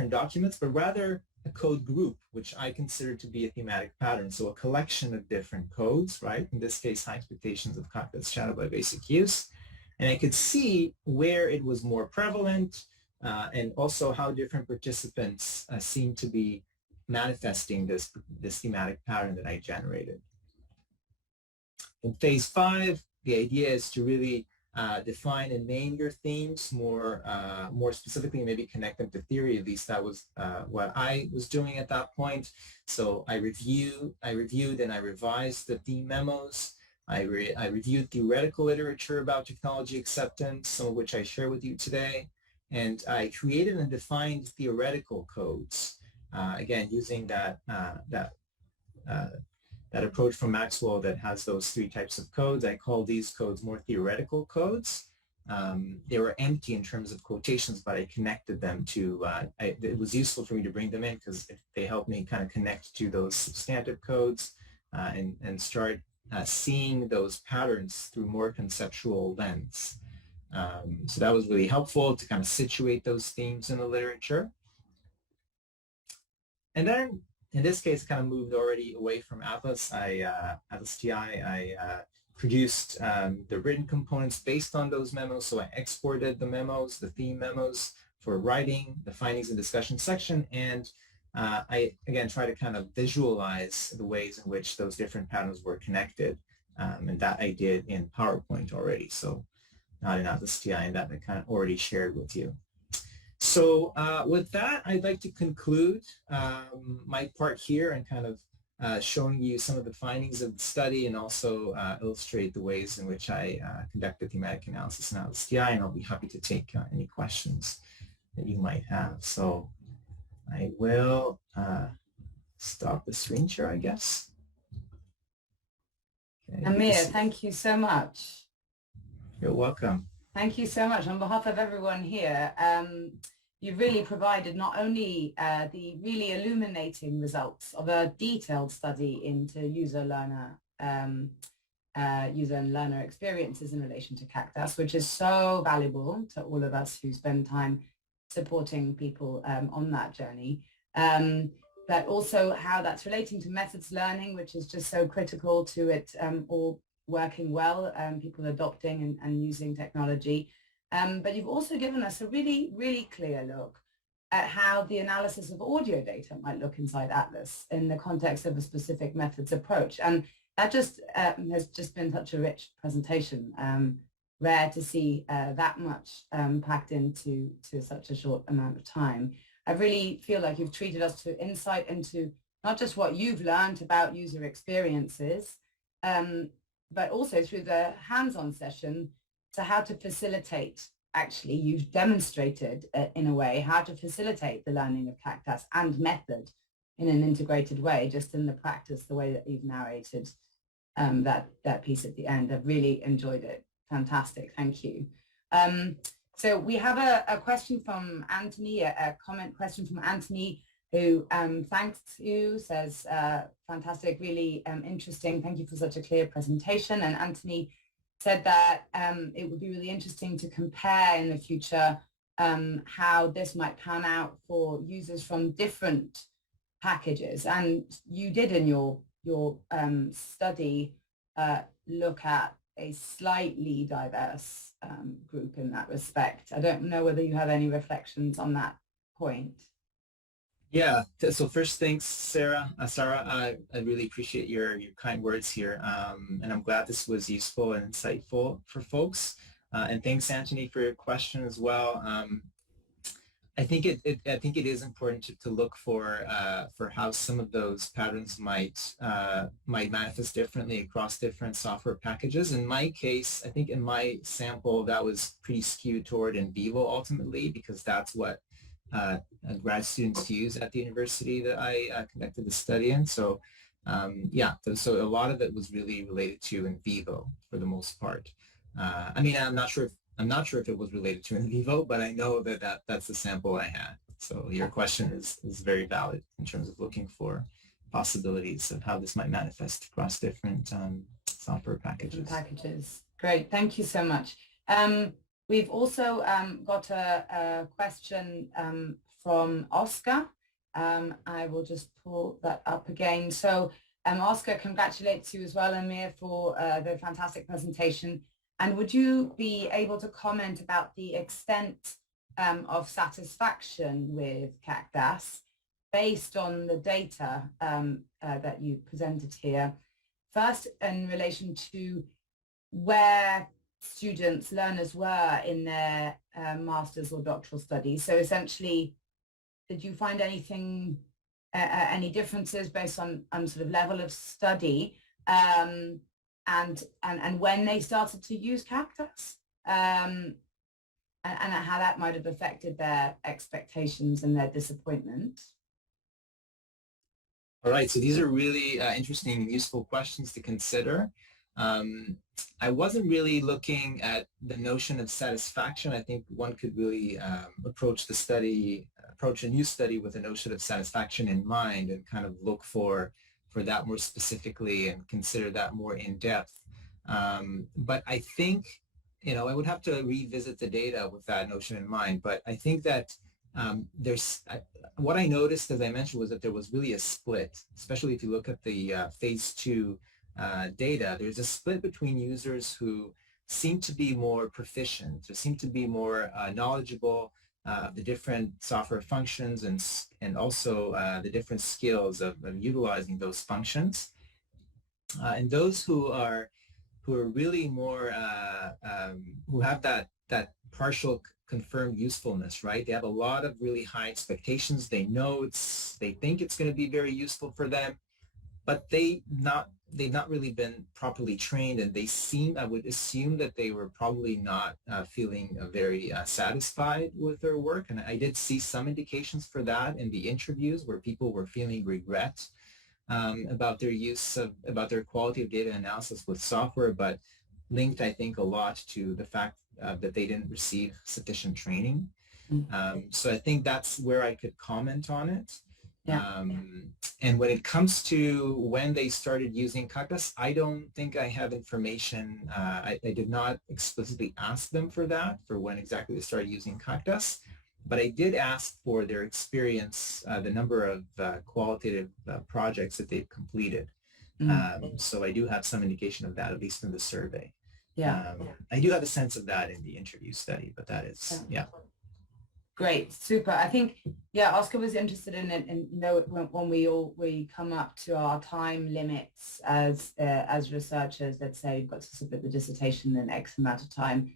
documents, but rather a code group, which I consider to be a thematic pattern. So a collection of different codes, right? In this case, high expectations of CAQDAS shadowed by basic use. And I could see where it was more prevalent and also how different participants seem to be manifesting this thematic pattern that I generated. In phase 5, the idea is to really define and name your themes more specifically, maybe connect them to theory. At least that was what I was doing at that point. So I reviewed and I revised the theme memos. I reviewed theoretical literature about technology acceptance, some of which I share with you today. And I created and defined theoretical codes, again, using that approach from Maxwell that has those 3 types of codes. I call these codes more theoretical codes. They were empty in terms of quotations, but I connected them to, it was useful for me to bring them in because they helped me kind of connect to those substantive codes and start seeing those patterns through more conceptual lens. So that was really helpful to kind of situate those themes in the literature. And then, in this case, kind of moved already away from Atlas. ATLAS.ti, I produced the written components based on those memos. So I exported the memos, the theme memos for writing, the findings and discussion section. And I, again, try to kind of visualize the ways in which those different patterns were connected. And that I did in PowerPoint already. So not in ATLAS.ti, and that I kind of already shared with you. So with that, I'd like to conclude my part here and kind of showing you some of the findings of the study and also illustrate the ways in which I conducted thematic analysis in ATLAS.ti, and I'll be happy to take any questions that you might have. So I will stop the screen share, I guess. Okay, Amir, thank you so much. You're welcome. Thank you so much. On behalf of everyone here, you've really provided not only the really illuminating results of a detailed study into user and learner experiences in relation to CAQDAS, which is so valuable to all of us who spend time supporting people on that journey, but also how that's relating to methods learning, which is just so critical to it all working well, people adopting and using technology. But you've also given us a really, really clear look at how the analysis of audio data might look inside Atlas in the context of a specific methods approach. And that just has just been such a rich presentation. rare to see that much packed into such a short amount of time. I really feel like you've treated us to insight into not just what you've learned about user experiences, but also through the hands-on session to how to facilitate. Actually, you've demonstrated in a way how to facilitate the learning of CAQDAS and method in an integrated way, just in the practice, the way that you've narrated that piece at the end. I've really enjoyed it. Fantastic, thank you. So we have a question from Anthony, a comment question from Anthony, who thanks you, says, fantastic, really interesting. Thank you for such a clear presentation. And Anthony said that it would be really interesting to compare in the future how this might pan out for users from different packages. And you did in your study look at a slightly diverse group in that respect. I don't know whether you have any reflections on that point. Yeah, so first, thanks, Sarah. I really appreciate your kind words here, and I'm glad this was useful and insightful for folks. And thanks, Anthony, for your question as well. I think it is important to look for how some of those patterns might manifest differently across different software packages. In my case, I think in my sample that was pretty skewed toward in vivo ultimately, because that's what grad students use at the university that I conducted the study in. So yeah, so a lot of it was really related to in vivo for the most part. I mean, I'm not sure if it was related to in vivo, but I know that's the sample I had. So your question is very valid in terms of looking for possibilities of how this might manifest across different software packages. Great, thank you so much. We've also got a question from Oscar. I will just pull that up again. So Oscar congratulates you as well, Amir, for the fantastic presentation. And would you be able to comment about the extent of satisfaction with CAQDAS based on the data that you presented here? First, in relation to where students, learners were in their master's or doctoral studies. So essentially, did you find anything, any differences based on sort of level of study and when they started to use CAQDAS and how that might have affected their expectations and their disappointment? All right, so these are really interesting and useful questions to consider. I wasn't really looking at the notion of satisfaction. I think one could really approach a new study with a notion of satisfaction in mind and kind of look for that more specifically and consider that more in depth. But I think, I would have to revisit the data with that notion in mind. But I think that what I noticed, as I mentioned, was that there was really a split, especially if you look at the phase 2 data. There's a split between users who seem to be more proficient, or seem to be more knowledgeable of the different software functions and also the different skills of utilizing those functions. And those who are really more, who have that partial confirmed usefulness, right? They have a lot of really high expectations. They know they think it's going to be very useful for them, but they've not really been properly trained, and I would assume that they were probably not feeling very satisfied with their work. And I did see some indications for that in the interviews where people were feeling regret about their quality of data analysis with software, but linked, I think, a lot to the fact that they didn't receive sufficient training. So I think that's where I could comment on it. Yeah. And when it comes to when they started using CAQDAS, I don't think I have information. I did not explicitly ask them for when exactly they started using CAQDAS, but I did ask for their experience, the number of qualitative projects that they've completed. So I do have some indication of that, at least in the survey. Yeah. I do have a sense of that in the interview study, but that is, yeah. Great, super. I think, yeah, Oscar was interested in it, and you know, when we come up to our time limits as researchers, let's say you've got to submit the dissertation in X amount of time,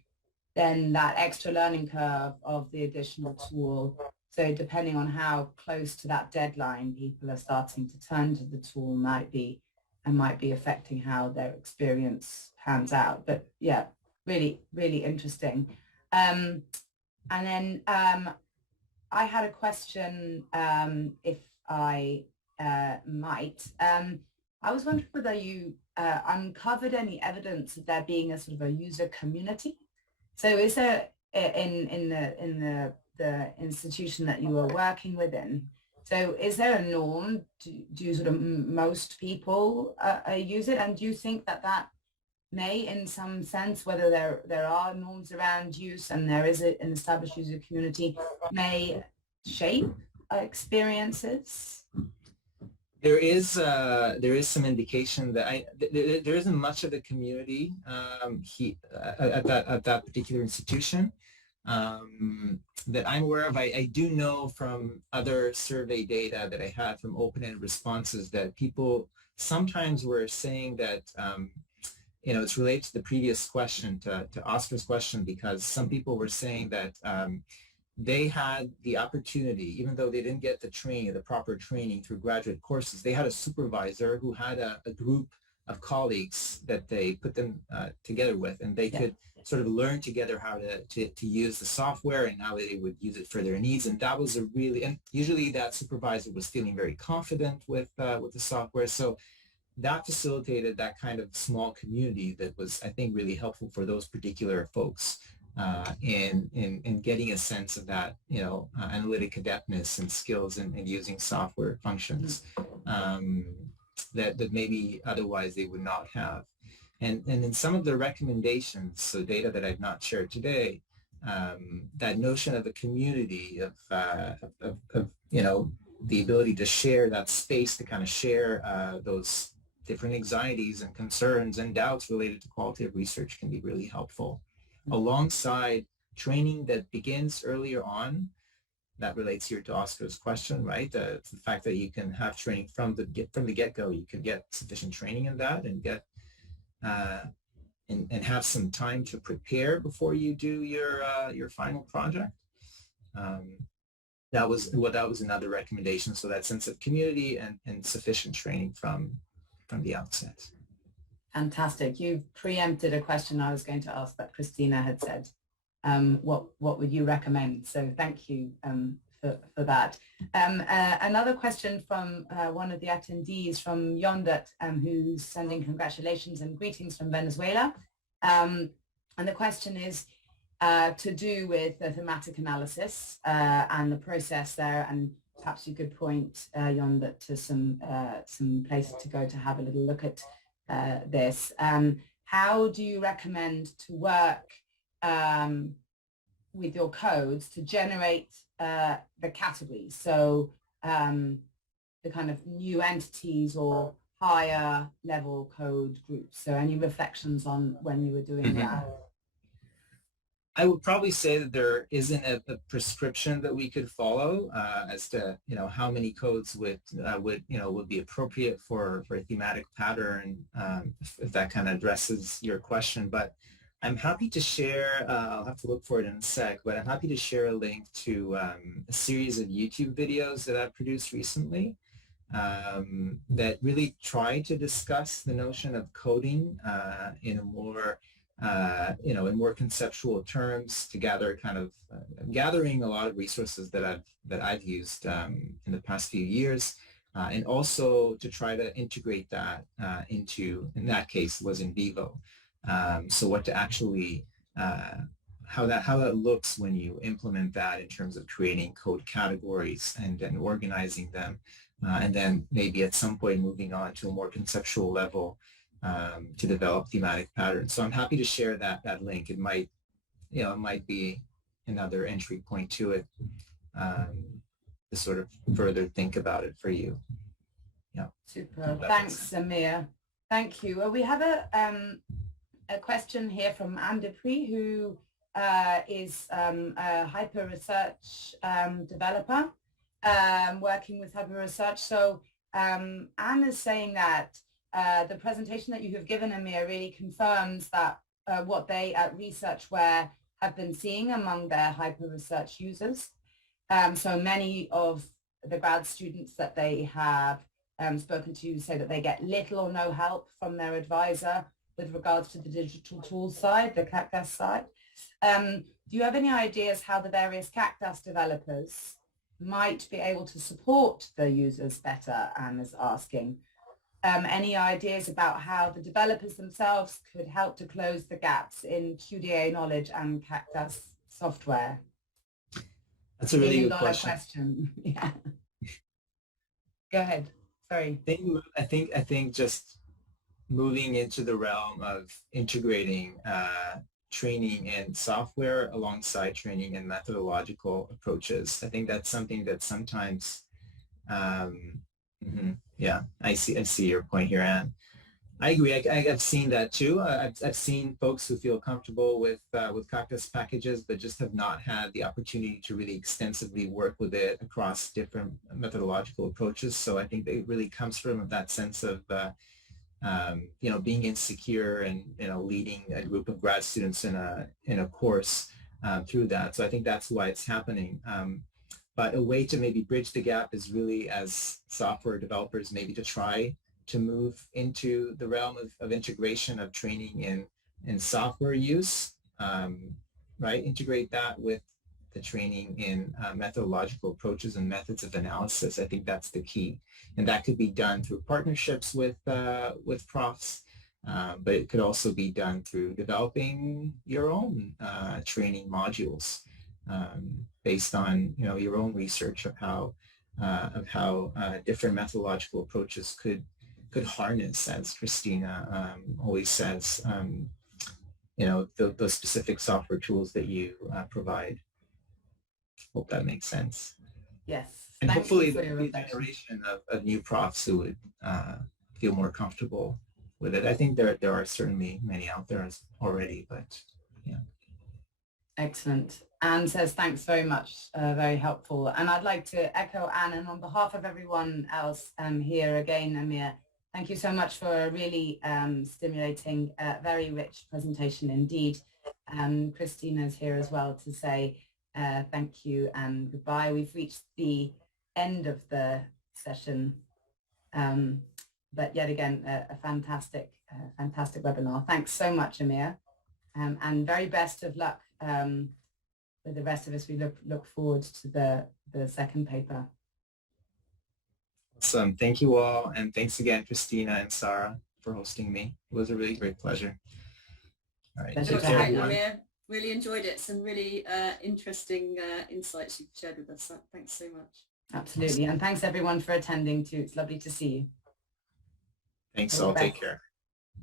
then that extra learning curve of the additional tool. So depending on how close to that deadline people are starting to turn to the tool might be affecting how their experience pans out. But yeah, really, really interesting. And then I had a question, if I might. I was wondering whether you uncovered any evidence of there being a sort of a user community. So is there in the institution that you were working within? So is there a norm? Do sort of most people use it? And do you think that may, in some sense, whether there are norms around use and there is an established user community, may shape experiences? There is some indication that there isn't much of a community at that particular institution that I'm aware of. I do know from other survey data that I had from open-ended responses that people sometimes were saying that you know, it's related to the previous question, to Oscar's question, because some people were saying that they had the opportunity, even though they didn't get the training, the proper training through graduate courses, they had a supervisor who had a group of colleagues that they put them together with, and they could sort of learn together how to use the software and how they would use it for their needs. And that was and usually that supervisor was feeling very confident with the software. So that facilitated that kind of small community that was, I think, really helpful for those particular folks in getting a sense of that, you know, analytic adeptness and skills in using software functions that maybe otherwise they would not have. And in some of the recommendations, so data that I've not shared today, that notion of a community of you know, the ability to share that space, to kind of share those different anxieties and concerns and doubts related to qualitative research can be really helpful. Alongside training that begins earlier on, that relates here to Oscar's question, right? The fact that you can have training from the get-go, you can get sufficient training in that and get and have some time to prepare before you do your final project. That was another recommendation. So that sense of community and sufficient training from the outset. Fantastic. You've preempted a question I was going to ask that Christina had said. What would you recommend? So thank you for that. Another question from one of the attendees from Yondat, who's sending congratulations and greetings from Venezuela. And the question is to do with the thematic analysis and the process there, and perhaps you could point Yondat to some places to go to have a little look at this. How do you recommend to work with your codes to generate the categories? So the kind of new entities or higher level code groups. So any reflections on when you were doing that? I would probably say that there isn't a prescription that we could follow as to, you know, how many codes would be appropriate for a thematic pattern, if that kind of addresses your question. But I'm happy to share, I'll have to look for it in a sec, but I'm happy to share a link to a series of YouTube videos that I've produced recently that really try to discuss the notion of coding in a more in more conceptual terms, to gather kind of gathering a lot of resources that I've used in the past few years, and also to try to integrate that into, in that case, was in vivo. So what to actually how that looks when you implement that in terms of creating code categories and then organizing them, and then maybe at some point moving on to a more conceptual level. To develop thematic patterns. So I'm happy to share that link. It might be another entry point to it, to sort of further think about it for you. Yeah. Super. Thanks, Amir. Thank you. Well, we have a question here from Anne Dupree, who is a hyper research developer working with hyper research. So Anne is saying that the presentation that you have given, Amir, really confirms that what they at ResearchWare have been seeing among their hyper research users. So many of the grad students that they have spoken to say that they get little or no help from their advisor with regards to the digital tools side, the CAQDAS side. Do you have any ideas how the various CAQDAS developers might be able to support the users better? Anne is asking. Any ideas about how the developers themselves could help to close the gaps in QDA knowledge and CAQDAS software? That's a really good question. Yeah. Go ahead. Sorry. I think just moving into the realm of integrating training and software alongside training and methodological approaches. I think that's something that sometimes, yeah, I see your point here, Anne. I agree. I've seen that too. I've seen folks who feel comfortable with CAQDAS packages, but just have not had the opportunity to really extensively work with it across different methodological approaches. So I think it really comes from that sense of being insecure and leading a group of grad students in a course through that. So I think that's why it's happening. But a way to maybe bridge the gap is really, as software developers, maybe to try to move into the realm of integration of training in software use, right? Integrate that with the training in methodological approaches and methods of analysis. I think that's the key. And that could be done through partnerships with profs, but it could also be done through developing your own training modules based on your own research of how different methodological approaches could harness, as Christina always says, those specific software tools that you provide. Hope that makes sense. Yes. And hopefully there'll be a generation of new profs who would feel more comfortable with it. I think there are certainly many out there already, but yeah. Excellent. Anne says, thanks very much, very helpful. And I'd like to echo Anne, and on behalf of everyone else here again, Amir, thank you so much for a really stimulating, very rich presentation indeed. Christina's here as well to say thank you and goodbye. We've reached the end of the session, but yet again, a fantastic webinar. Thanks so much, Amir, and very best of luck with the rest of us. We look forward to the second paper. Awesome. Thank you all. And thanks again, Christina and Sarah, for hosting me. It was a really great pleasure. All right. Pleasure. Amir. Really enjoyed it. Some really interesting insights you've shared with us. Thanks so much. Absolutely. And thanks everyone for attending too. It's lovely to see you. Thanks all. Take care.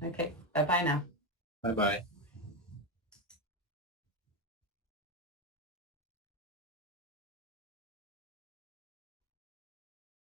Okay. Bye-bye now. Bye-bye.